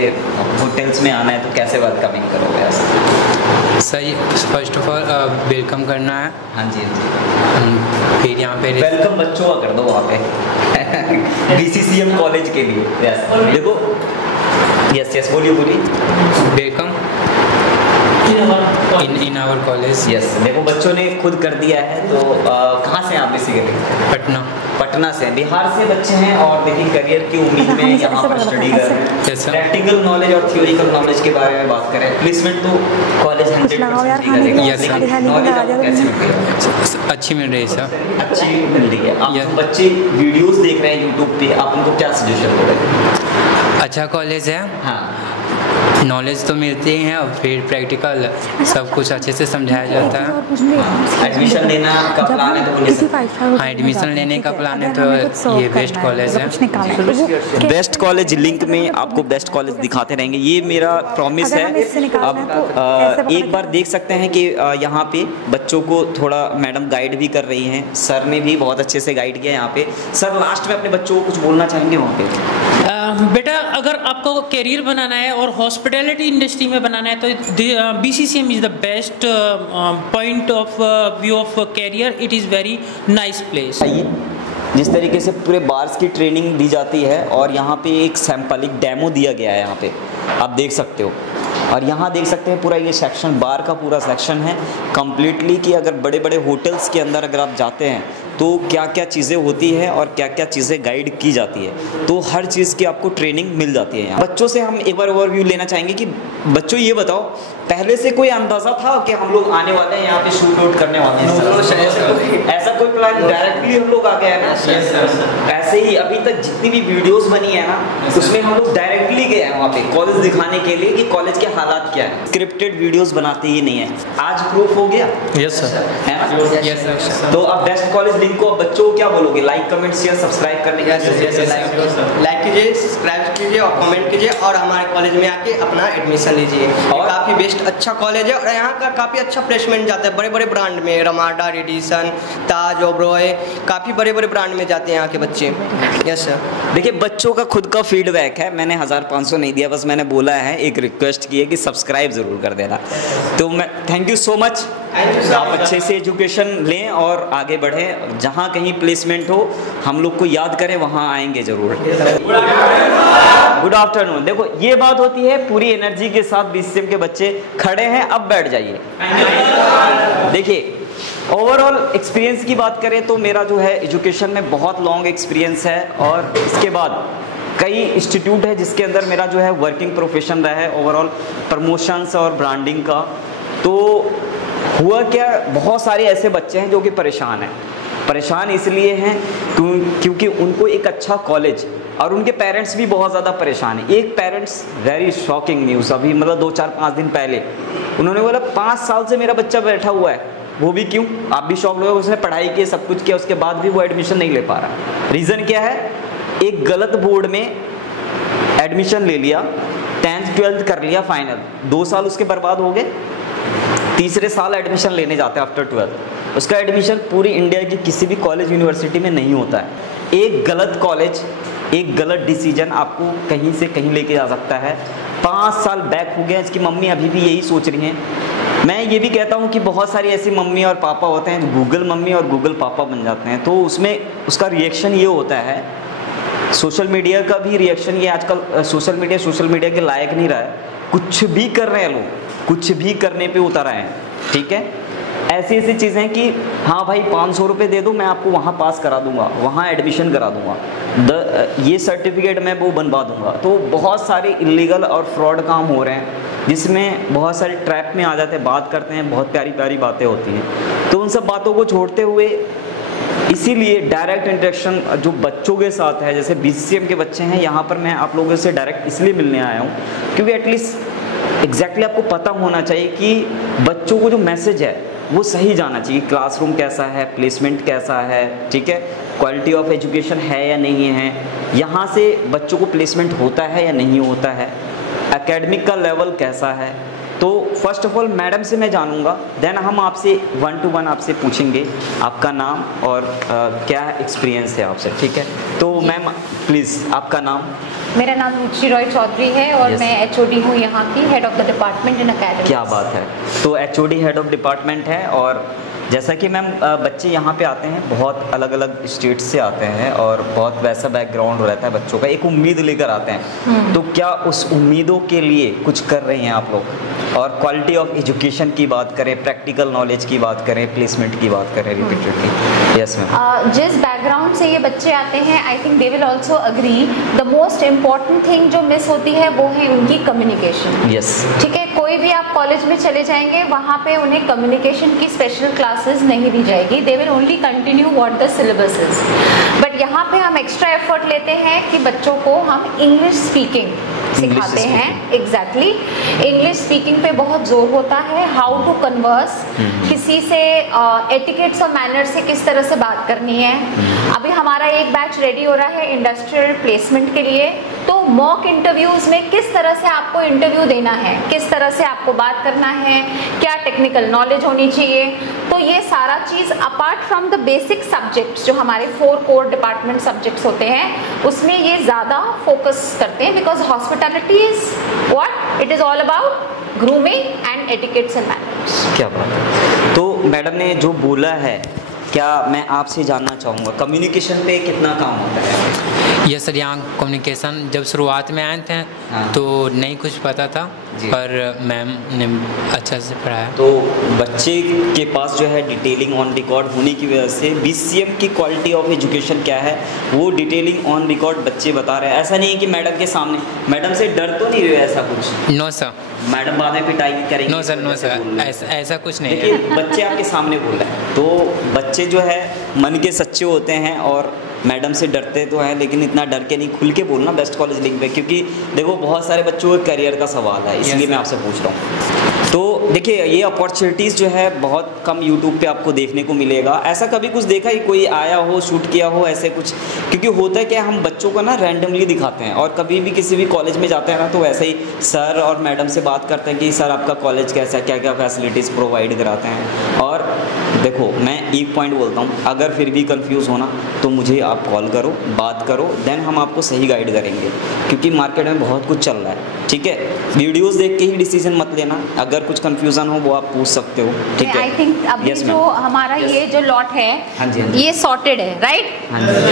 होटल्स में आना है, तो कैसे वेलकमिंग करोगे ऐसा? सही, फर्स्ट ऑफ ऑल वेलकम करना है। हाँ जी, हाँ जी। फिर यहाँ पे वेलकम बच्चों का कर दो वहाँ पे BCCM कॉलेज के लिए। यस देखो, यस बोलिए welcome in our college. Yes देखो बच्चों ने खुद कर दिया है। तो कहाँ से आप बेसिकली? पटना से। बिहार से बच्चे हैं, और देखिए करियर की उम्मीद में यहाँ पर स्टडी कर रहे हैं। प्रैक्टिकल नॉलेज और थियोरिकल नॉलेज के बारे में बात करें, प्लेसमेंट तो कॉलेज 100% करेगा। नॉलेज आपको कैसे मिल रही है? अच्छी मिल रही है सर। अच्छी मिल रही है। आप जो बच्चे वीडियोस देख रहे हैं यूट्यूब पे, आप उनको क्या सजेशन दोगे? अच्छा कॉलेज है। हाँ, नॉलेज तो मिलती ही है, और फिर प्रैक्टिकल सब कुछ अच्छे से समझाया जाता है। एडमिशन लेना का प्लान है तो हाँ, एडमिशन लेने का प्लान है, तो ये बेस्ट कॉलेज है। बेस्ट कॉलेज लिंक में आपको बेस्ट कॉलेज दिखाते रहेंगे, ये मेरा प्रॉमिस है। अब एक बार देख सकते हैं कि यहाँ पे बच्चों को थोड़ा मैडम गाइड भी कर रही हैं, सर ने भी बहुत अच्छे से गाइड किया यहाँ पे। सर लास्ट में अपने बच्चों को कुछ बोलना चाहेंगे वहाँ पे? बेटा, अगर आपको करियर बनाना है और हॉस्पिटैलिटी इंडस्ट्री में बनाना है, तो BCCM is the best point of view of career. It is very nice place. जिस तरीके से पूरे बार्स की ट्रेनिंग दी जाती है, और यहाँ पे एक सैंपल, एक डेमो दिया गया है, यहाँ पे आप देख सकते हो। और यहाँ देख सकते हैं पूरा ये सेक्शन, बार का पूरा सेक्शन है कम्प्लीटली, कि अगर बड़े बड़े होटल्स के अंदर अगर आप जाते हैं तो क्या क्या चीज़ें होती हैं और क्या क्या चीज़ें गाइड की जाती है, तो हर चीज़ की आपको ट्रेनिंग मिल जाती है। बच्चों से हम एक बार ओवरव्यू लेना चाहेंगे कि बच्चों ये बताओ, पहले से कोई अंदाज़ा था कि हम लोग आने वाले हैं यहाँ पे शूट आउट करने वाले हैं? ऐसा कोई प्लान? डायरेक्टली हम लोग आ गए हैं ना? ऐसे ही अभी तक जितनी भी वीडियोस बनी है ना, उसमें हम लोग डायरेक्टली गए हैं वहाँ पे कॉलेज दिखाने के लिए कि कॉलेज के हालात क्या है। स्क्रिप्टेड वीडियोस बनाते ही नहीं है। आज प्रूफ हो गया। यस सर, है ना? Yes sir. तो अब बेस्ट कॉलेज लिंक को बच्चों को क्या बोलोगे? लाइक, कमेंट, शेयर, सब्सक्राइब करने के लिए लाइक कीजिए, सब्सक्राइब कीजिए और कमेंट कीजिए, और हमारे कॉलेज में आके अपना एडमिशन लीजिए। और काफ़ी बेस्ट अच्छा कॉलेज है, और यहाँ का काफ़ी अच्छा प्लेसमेंट जाता है बड़े बड़े ब्रांड में, रमाडा, रेडिसन, ताज, ओबरॉय, काफ़ी बड़े बड़े ब्रांड में जाते हैं यहाँ के बच्चे। Yes sir. देखिए बच्चों का खुद का फीडबैक है, मैंने 1500 नहीं दिया, बस मैंने बोला है, एक रिक्वेस्ट की है कि सब्सक्राइब ज़रूर कर देना। तो मैं थैंक यू सो मच। आप अच्छे से एजुकेशन लें और आगे बढ़ें, जहाँ कहीं प्लेसमेंट हो हम लोग को याद करें, वहाँ आएंगे ज़रूर। Good afternoon. देखो ये बात होती है, पूरी एनर्जी के साथ BCCM के बच्चे खड़े हैं, अब बैठ जाइए। देखिए ओवरऑल एक्सपीरियंस की बात करें तो मेरा जो है एजुकेशन में बहुत लॉन्ग एक्सपीरियंस है, और इसके बाद कई इंस्टीट्यूट है जिसके अंदर मेरा जो है वर्किंग प्रोफेशन रहा है ओवरऑल प्रमोशंस और ब्रांडिंग का। तो हुआ क्या, बहुत सारे ऐसे बच्चे हैं जो कि परेशान हैं। परेशान इसलिए हैं क्योंकि उनको एक अच्छा कॉलेज और उनके पेरेंट्स भी बहुत ज़्यादा परेशान हैं। एक पेरेंट्स वेरी शॉकिंग न्यूज़ अभी मतलब 2-4-5 दिन पहले उन्होंने बोला 5 साल से मेरा बच्चा बैठा हुआ है, वो भी क्यों, आप भी शॉक लोगे, उसने पढ़ाई की सब कुछ किया उसके बाद भी वो एडमिशन नहीं ले पा रहा। रीज़न क्या है, एक गलत बोर्ड में एडमिशन ले लिया, 10th 12th कर लिया फाइनल, 2 साल उसके बर्बाद हो गए। तीसरे साल एडमिशन लेने जाते हैं आफ्टर 12th, उसका एडमिशन पूरी इंडिया की किसी भी कॉलेज यूनिवर्सिटी में नहीं होता है। एक गलत कॉलेज, एक गलत डिसीजन आपको कहीं से कहीं लेके जा सकता है। 5 साल बैक हो गया, इसकी मम्मी अभी भी यही सोच रही हैं। मैं ये भी कहता हूँ कि बहुत सारी ऐसी मम्मी और पापा होते हैं जो गूगल मम्मी और गूगल पापा बन जाते हैं, तो उसमें उसका रिएक्शन ये होता है, सोशल मीडिया का भी रिएक्शन ये आजकल सोशल मीडिया के लायक नहीं रहा है। कुछ भी कर रहे हैं लोग, कुछ भी करने पे उतर आए हैं, ठीक है। ऐसी चीज़ें कि हाँ भाई 500 रुपये दे दो, मैं आपको वहाँ पास करा दूंगा, वहाँ एडमिशन करा दूंगा, ये सर्टिफिकेट मैं वो बनवा दूंगा। तो बहुत सारे इलीगल और फ्रॉड काम हो रहे हैं जिसमें बहुत सारे ट्रैप में आ जाते हैं, बात करते हैं, बहुत प्यारी प्यारी बातें होती हैं। तो उन सब बातों को छोड़ते हुए इसीलिए डायरेक्ट इंटरेक्शन जो बच्चों के साथ है, जैसे BCCM के बच्चे हैं, यहाँ पर मैं आप लोगों से डायरेक्ट इसलिए मिलने आया हूँ क्योंकि एटलीस्ट एग्जैक्टली आपको पता होना चाहिए कि बच्चों को जो मैसेज है वो सही जाना चाहिए। क्लासरूम कैसा है, प्लेसमेंट कैसा है, ठीक है, क्वालिटी ऑफ एजुकेशन है या नहीं है, यहाँ से बच्चों को प्लेसमेंट होता है या नहीं होता है, एकेडमिक का लेवल कैसा है। तो फर्स्ट ऑफ ऑल मैडम से मैं जानूंगा, देन हम आपसे 1 to 1 आपसे पूछेंगे आपका नाम और क्या एक्सपीरियंस है आपसे, ठीक है। तो मैम प्लीज़ आपका नाम। मेरा नाम रुचि रॉय चौधरी है और मैं HOD हूँ यहाँ की, head of the department in academics. क्या बात है। तो HOD हेड ऑफ डिपार्टमेंट है और जैसा कि मैम बच्चे यहाँ पे आते हैं, बहुत अलग अलग स्टेट से आते हैं और बहुत वैसा बैकग्राउंड रहता है बच्चों का, एक उम्मीद लेकर आते हैं। तो क्या उस उम्मीदों के लिए कुछ कर रहे हैं आप लोग? और क्वालिटी ऑफ एजुकेशन की बात करें, प्रैक्टिकल नॉलेज की बात करें, प्लेसमेंट की बात करें रिपीटेडली। Yes ma'am. जिस बैकग्राउंड से ये बच्चे आते हैं, I think they will also agree, the most important thing जो मिस होती है वो है उनकी कम्युनिकेशन। यस, ठीक है, कोई भी आप कॉलेज में चले जाएंगे, वहाँ पे उन्हें कम्युनिकेशन की स्पेशल क्लासेस नहीं दी जाएगी, they will only continue what the syllabus is. But यहाँ पे हम एक्स्ट्रा एफर्ट लेते हैं कि बच्चों को हम इंग्लिश स्पीकिंग सिखाते हैं। एग्जैक्टली, इंग्लिश स्पीकिंग पे बहुत जोर होता है, हाउ टू कन्वर्स, किसी से एटिकेट्स और मैनर्स से किस तरह से बात करनी है। अभी हमारा एक बैच रेडी हो रहा है इंडस्ट्रियल प्लेसमेंट के लिए, तो मॉक इंटरव्यूज में किस तरह से आपको इंटरव्यू देना है, किस तरह से आपको बात करना है, क्या टेक्निकल नॉलेज होनी चाहिए। तो ये सारा चीज apart from the basic subjects जो हमारे 4 कोर डिपार्टमेंट सब्जेक्ट्स होते हैं, उसमें ये ज्यादा फोकस करते हैं, because hospitality is what it is all about grooming and etiquettes and manners. क्या बात है। तो मैडम ने जो बोला है, क्या मैं आपसे जानना चाहूँगा कम्युनिकेशन पे कितना काम होता है? ये सर, यहाँ कम्युनिकेशन जब शुरुआत में आए थे तो नहीं कुछ पता था, पर मैम ने अच्छा से पढ़ाया। तो बच्चे के पास जो है डिटेलिंग ऑन रिकॉर्ड होने की वजह से BCCM की क्वालिटी ऑफ एजुकेशन क्या है वो डिटेलिंग ऑन रिकॉर्ड बच्चे बता रहे हैं। ऐसा नहीं है कि मैडम के सामने, मैडम से डर तो नहीं रहे ऐसा कुछ? नो सर, मैडम बाद में पिटाई करेंगे? नो सर, नो सर, ऐसा कुछ नहीं है। बच्चे आपके सामने बोल रहे हैं, तो बच्चे जो है मन के सच्चे होते हैं और मैडम से डरते तो हैं, लेकिन इतना डर के नहीं, खुल के बोलना बेस्ट कॉलेज लिंक पे, क्योंकि देखो बहुत सारे बच्चों के करियर का सवाल है, इसलिए मैं आपसे पूछ रहा हूँ। तो देखिए ये अपॉर्चुनिटीज़ जो है बहुत कम यूट्यूब पे आपको देखने को मिलेगा। ऐसा कभी कुछ देखा ही कोई आया हो, शूट किया हो ऐसे कुछ? क्योंकि होता है क्या, हम बच्चों को ना रैंडमली दिखाते हैं और कभी भी किसी भी कॉलेज में जाते हैं ना तो वैसे ही सर और मैडम से बात करते हैं कि सर आपका कॉलेज कैसा है, क्या क्या फैसिलिटीज़ प्रोवाइड कराते हैं। और देखो मैं एक पॉइंट बोलता हूँ, अगर फिर भी कंफ्यूज होना तो मुझे आप कॉल करो, बात करो, देन हम आपको सही गाइड करेंगे, क्योंकि मार्केट में बहुत कुछ चल रहा है। ठीक है, वीडियोस देख के ही डिसीजन मत लेना, अगर कुछ कंफ्यूजन हो वो आप पूछ सकते हो। ठीक है, आई थिंक अभी जो हमारा ये जो लॉट है ये सॉर्टेड है, राइट?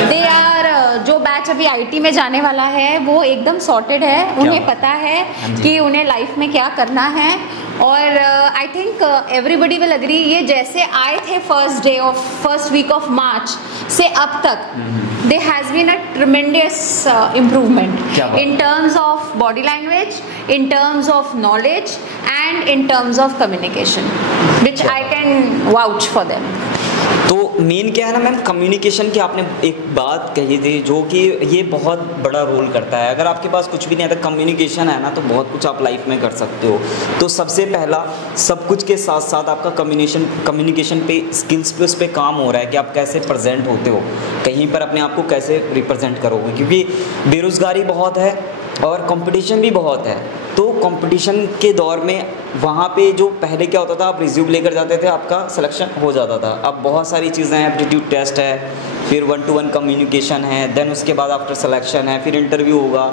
दे आर जो बैच अभी IT में जाने वाला है वो एकदम सॉर्टेड है, उन्हें पता है कि उन्हें लाइफ में क्या करना है। और I think everybody will agree, ये जैसे आए थे फर्स्ट वीक ऑफ मार्च से अब तक there has been a tremendous improvement in terms of body language, in terms of knowledge, and in terms of communication, which I can vouch for them. तो main क्या है ना ma'am, communication की आपने एक बात कही थी जो कि ये बहुत बड़ा रोल करता है। अगर आपके पास कुछ भी नहीं आता, कम्युनिकेशन है ना, तो बहुत कुछ आप लाइफ में कर सकते हो। तो सबसे पहला सब कुछ के साथ साथ आपका कम्युनिकेशन पे, स्किल्स पे, उस पर काम हो रहा है कि आप कैसे प्रेजेंट होते हो, कहीं पर अपने आप को कैसे रिप्रेजेंट करोगे, क्योंकि बेरोज़गारी बहुत है और कंपटीशन भी बहुत है। तो कंपटीशन के दौर में वहाँ पे जो पहले क्या होता था, आप रिज्यूम लेकर जाते थे, आपका सिलेक्शन हो जाता था। अब बहुत सारी चीज़ें हैं, एप्टीट्यूड टेस्ट है, फिर 1-to-1 कम्युनिकेशन है, देन उसके बाद आफ्टर सिलेक्शन है, फिर इंटरव्यू होगा,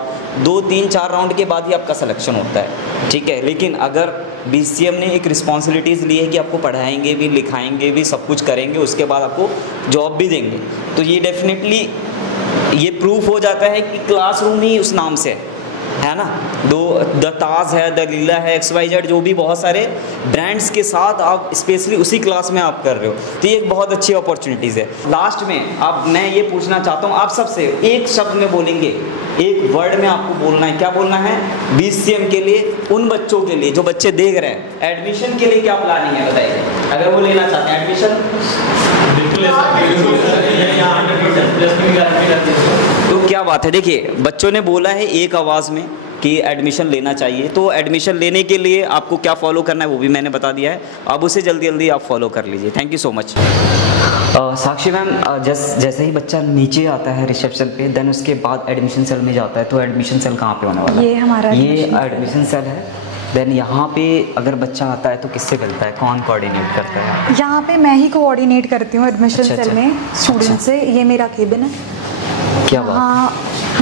2, 3, 4 राउंड के बाद ही आपका सिलेक्शन होता है, ठीक है। लेकिन अगर BCM ने एक रिस्पॉन्सिबिलिटीज़ ली है कि आपको पढ़ाएंगे भी, लिखाएंगे भी, सब कुछ करेंगे, उसके बाद आपको जॉब भी देंगे, तो ये डेफिनेटली ये प्रूफ हो जाता है कि क्लासरूम ही उस नाम से है ना। द ताज है, द लीला है, XYZ, जो भी बहुत सारे ब्रांड्स के साथ आप स्पेशली उसी क्लास में आप कर रहे हो, तो ये एक बहुत अच्छी अपॉर्चुनिटीज़ है। लास्ट में अब मैं ये पूछना चाहता हूँ आप सबसे, एक शब्द में बोलेंगे, एक वर्ड में आपको बोलना है, क्या बोलना है BCM के लिए, उन बच्चों के लिए जो बच्चे देख रहे हैं, एडमिशन के लिए क्या प्लानिंग है बताइए, अगर वो लेना चाहते हैं एडमिशन। तो क्या बात है, देखिए बच्चों ने बोला है एक आवाज़ में कि एडमिशन लेना चाहिए। तो एडमिशन लेने के लिए आपको क्या फॉलो करना है वो भी मैंने बता दिया है, अब उसे जल्दी जल्दी आप फॉलो कर लीजिए। Thank you so much. Sakshi ma'am, जैसे ही बच्चा नीचे आता है रिसेप्शन पे, देन उसके बाद एडमिशन सेल में जाता है, तो एडमिशन सेल कहाँ पे होने वाला है? ये हमारा एडमिशन सेल है। देन यहाँ पे अगर बच्चा आता है तो किससे मिलता है, कौन कोऑर्डिनेट करता है? यहाँ पे मैं ही कोऑर्डिनेट करती हूँ एडमिशन सेल में स्टूडेंट से। ये मेरा केबिन है, क्या बात? हाँ,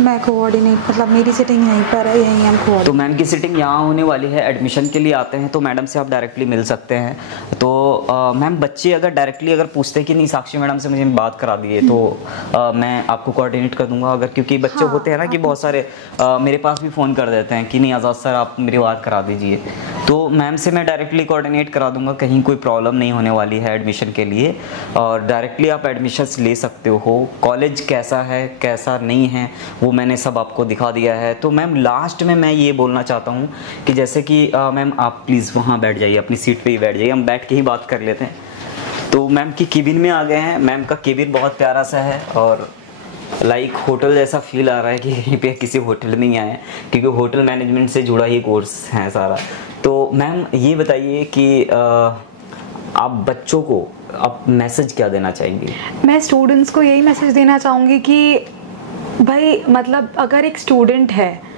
मैं कोऑर्डिनेट, मतलब मेरी सिटिंग यहीं पर है, यहीं हम कोऑर्डिनेट। तो मैम की सिटिंग यहाँ होने वाली है। एडमिशन के लिए आते हैं तो मैडम से आप डायरेक्टली मिल सकते हैं। तो मैम बच्चे अगर डायरेक्टली अगर पूछते हैं कि नहीं साक्षी मैडम से मुझे बात करा दिए, तो मैं आपको कोऑर्डिनेट कर दूंगा। अगर क्योंकि बच्चे होते हैं ना कि बहुत सारे मेरे पास भी फ़ोन कर देते हैं कि नहीं आज़ाद सर आप मेरी बात करा दीजिए, तो मैम से मैं डायरेक्टली कोऑर्डिनेट करा दूंगा, कहीं कोई प्रॉब्लम नहीं होने वाली है एडमिशन के लिए। और डायरेक्टली आप एडमिशन्स ले सकते हो। कॉलेज कैसा है कैसा नहीं है वो मैंने सब आपको दिखा दिया है। तो मैम लास्ट में मैं ये बोलना चाहता हूँ कि जैसे कि मैम आप प्लीज़ वहाँ बैठ जाइए, अपनी सीट पे ही बैठ जाइए, हम बैठ के ही बात कर लेते हैं। तो मैम की केबिन में आ गए हैं। मैम का केबिन बहुत प्यारा सा है और लाइक होटल जैसा फील आ रहा है कि यहीं पे किसी होटल में ही आए हैं, क्योंकि होटल मैनेजमेंट से जुड़ा ही कोर्स है सारा। तो मैम ये बताइए कि आप बच्चों को आप मैसेज क्या देना चाहेंगी? मैं स्टूडेंट्स को यही मैसेज देना चाहूँगी कि भाई मतलब अगर एक स्टूडेंट है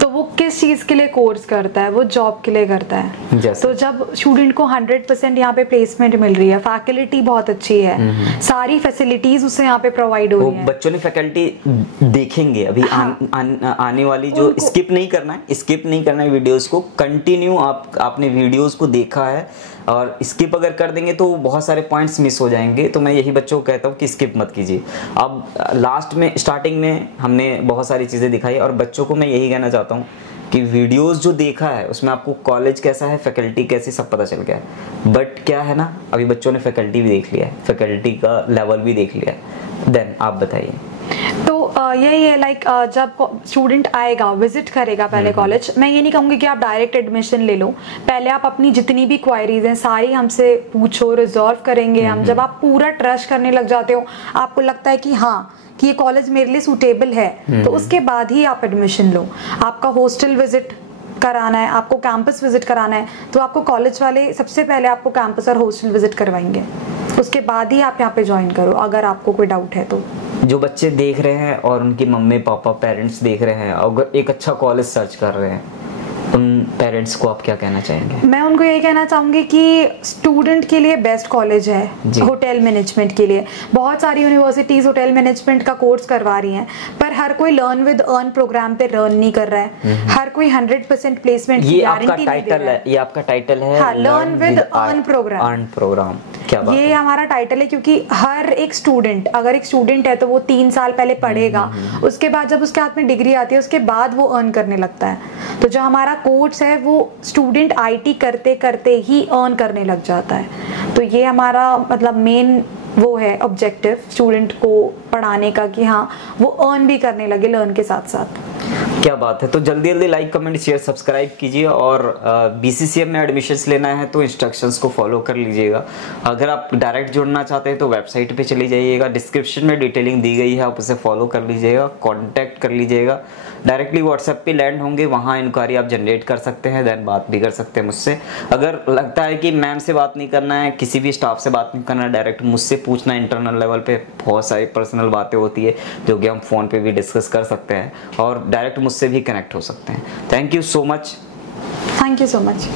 तो वो किस चीज़ के लिए कोर्स करता है, वो जॉब के लिए करता है। तो जब स्टूडेंट को 100% यहाँ पे प्लेसमेंट मिल रही है, फैकल्टी बहुत अच्छी है, सारी फैसिलिटीज उससे यहाँ पे प्रोवाइड हो रही है। बच्चों ने फैकल्टी देखेंगे अभी आने वाली, जो स्किप नहीं करना है वीडियोस को, कंटिन्यू आपने वीडियोस को देखा है, और स्किप अगर कर देंगे तो बहुत सारे पॉइंट्स मिस हो जाएंगे। तो मैं यही बच्चों को कहता हूँ कि स्किप मत कीजिए। अब लास्ट में स्टार्टिंग में हमने बहुत सारी चीज़ें दिखाई, और बच्चों को मैं यही कहना चाहता हूँ कि वीडियोस जो देखा है उसमें आपको कॉलेज कैसा है, फैकल्टी कैसी, सब पता चल गया है। बट क्या है ना, अभी बच्चों ने फैकल्टी भी देख लिया है, फैकल्टी का लेवल भी देख लिया है। देन आप बताइए। तो यही है लाइक जब स्टूडेंट आएगा, विजिट करेगा पहले कॉलेज, मैं ये नहीं कहूँगी कि आप डायरेक्ट एडमिशन ले लो, पहले आप अपनी जितनी भी क्वायरीज हैं सारी हमसे पूछो, रिजॉल्व करेंगे हम। जब आप पूरा ट्रस्ट करने लग जाते हो, आपको लगता है कि हाँ कि ये कॉलेज मेरे लिए सूटेबल है, तो उसके बाद ही आप एडमिशन लो। आपका हॉस्टल विजिट कराना है, आपको कैंपस विजिट कराना है, तो आपको कॉलेज वाले सबसे पहले आपको कैंपस और हॉस्टल विजिट करवाएंगे, उसके बाद ही आप यहाँ पे ज्वाइन करो अगर आपको कोई डाउट है तो। जो बच्चे देख रहे हैं और उनके मम्मी पापा पेरेंट्स देख रहे हैं, अगर एक अच्छा कॉलेज सर्च कर रहे हैं, उन पेरेंट्स को आप क्या कहना चाहेंगे? मैं उनको यही कहना चाहूँगी कि स्टूडेंट के लिए बेस्ट कॉलेज है होटल मैनेजमेंट के लिए। बहुत सारी यूनिवर्सिटीज़ होटल मैनेजमेंट का कोर्स करवा रही हैं, पर हर कोई लर्न विद अर्न प्रोग्राम पे रन नहीं कर रहा है। हर कोई 100% प्लेसमेंट की गारंटी नहीं दे रहा है। ये आपका टाइटल है, हाँ, लर्न विद अर्न प्रोग्राम। क्या बात ये हमारा टाइटल है, क्योंकि हर एक स्टूडेंट, अगर एक स्टूडेंट है तो वो 3 साल पहले पढ़ेगा, उसके बाद जब उसके हाथ में डिग्री आती है उसके बाद वो अर्न करने लगता है। तो जो हमारा कोर्स है वो स्टूडेंट IT करते करते ही अर्न करने लग जाता है। तो ये हमारा मतलब मेन वो है ऑब्जेक्टिव स्टूडेंट को पढ़ाने का कि हाँ वो अर्न भी करने लगे लर्न के साथ साथ। क्या बात है। तो जल्दी जल्दी लाइक कमेंट शेयर सब्सक्राइब कीजिए और BCCM में एडमिशन्स लेना है तो इंस्ट्रक्शंस को फॉलो कर लीजिएगा। अगर आप डायरेक्ट जुड़ना चाहते हैं तो वेबसाइट पे चली जाइएगा, डिस्क्रिप्शन में डिटेलिंग दी गई है, आप उसे फॉलो कर लीजिएगा, कॉन्टैक्ट कर लीजिएगा। डायरेक्टली व्हाट्सएप पे लैंड होंगे, वहाँ इंक्वायरी आप जनरेट कर सकते हैं, देन बात भी कर सकते हैं मुझसे। अगर लगता है कि मैम से बात नहीं करना है, किसी भी स्टाफ से बात नहीं करना है, डायरेक्ट मुझसे पूछना है। इंटरनल लेवल पे बहुत सारी पर्सनल बातें होती है जो कि हम फ़ोन पे भी डिस्कस कर सकते हैं और डायरेक्ट मुझसे भी कनेक्ट हो सकते हैं। Thank you so much. Thank you so much.